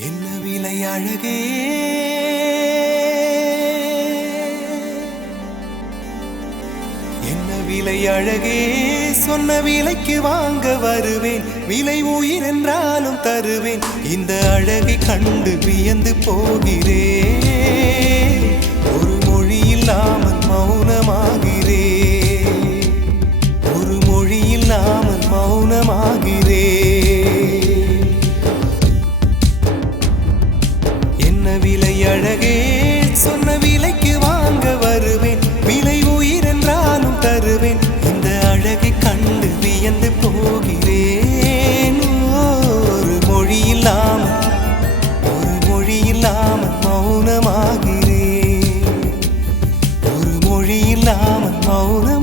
என்ன விலை அழகே, என்ன விலை அழகே, சொன்ன விலைக்கு வாங்க வருவேன். விலை உயிர் என்றாலும் தருவேன். இந்த அழகை கண்டு வியந்து போகிறேன். ஒரு மொழி இல்லாமல் மௌனமாகிறேன். ஒரு மொழி இல்லாமல் மௌனமாகிறேன். என்ன விலை அழகே, சொன்ன விலைக்கு வாங்க வருவேன். விலை உயிர் என்றாலும் தருவேன். இந்த அழகை கண்டு வியந்து போகிறேன். ஒரு மொழி இல்லாமல், ஒரு மொழி இல்லாமல் மௌனமாகிறேன். ஒரு மொழி இல்லாமல் மௌனம்